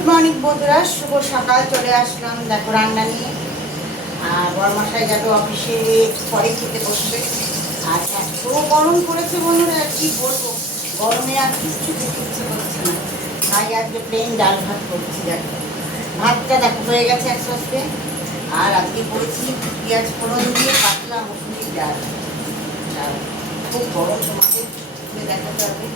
Good morning বন্ধুরা, শুভ সকাল। চলে আসলাম দেখো রান্না নিয়ে। আর বড়মশাই যাবে অফিসে, পরে খেতে বসবে। আর এত গরম পড়েছে বন্ধুরা, আর কি বলবো, গরমে আর কিছু খেতে ইচ্ছে করছে না। তাই আজকে প্লেন ডাল ভাত করছি। দেখো ভাতটা দেখো হয়ে গেছে এক সস্তে। আর আজকে করেছি পেঁয়াজ ফোড়ন দিয়ে পাতলা মুসুরির ডাল। খুব গরম, তোমাদের দেখাতে হবে।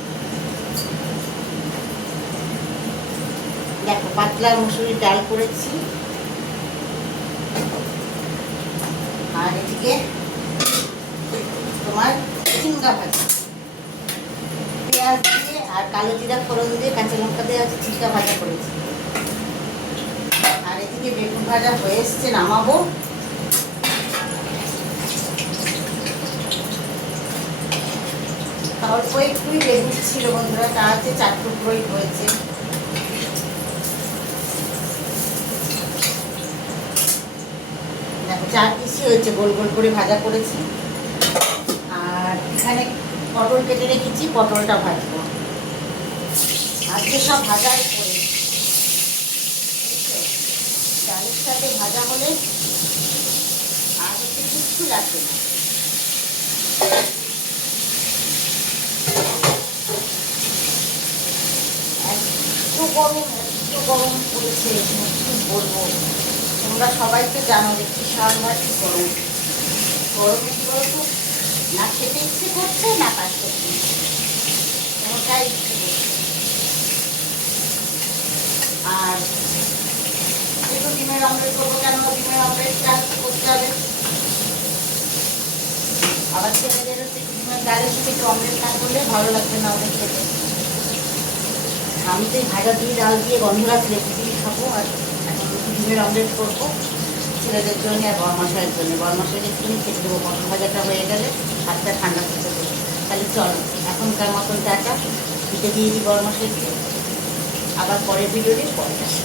দেখো পাতলা মুসুরির ডাল করেছি। আর এদিকে তোমার ঝিঙ্গা ভাজা, পেঁয়াজ দিয়ে আর কালো জিরা ফোড়ন দিয়ে কাঁচা লঙ্কা দিয়ে আছে ঝিঙ্গা ভাজা করেছি। আর এদিকে বেগুন ভাজা হয়ে এসছে, নামাবো। অল্প একটুই বেগুন ছিল বন্ধুরা, তা আছে 4 টুকরোই হয়েছে। দেখো 4 পিসই হয়েছে, গোল গোল করে ভাজা করেছি। আর এখানে পটল কেটে রেখেছি, পটলটা ভাজবো। আজকে সব ভাজার করে ডালের সাথে ভাজা হলে আর হচ্ছে কিচ্ছু লাগবে না। এত গরম পড়েছে, কি বলবো। তোমরা সবাই তো জানো যে কি সাংঘাতিক গরম। গরমে কি বলতো, না খেতে ইচ্ছে করছে না কাজ করতে কোনোটাই ইচ্ছে করছে। আর একটু ডিমের অমলেট করবো, কেন ডিমের অমলেটটা করতে হবে। আবার ছেলেদের হচ্ছে ডিমের ডালের সাথে একটু অমলেট না করলে ভালো লাগবে না ওদের খেতে। আমি তো এই ভাজা দিয়ে ডাল দিয়ে গন্ধ রাখলে দিয়ে খাবো। আর এখন ডিমের অমলেট করবো ছেলেদের জন্য আর বড়মশাইয়ের জন্য। বড়মশাইকে কিনে খেতে দেবো। পটল ভাজাটা হয়ে গেলে হাতটা ঠান্ডা করতে দেবো। তাহলে চলো এখনকার মতন টাটা, পিঠে দিয়ে দিই বড়মশাইকে। আবার পরের ভিডিওটি পরে আসি।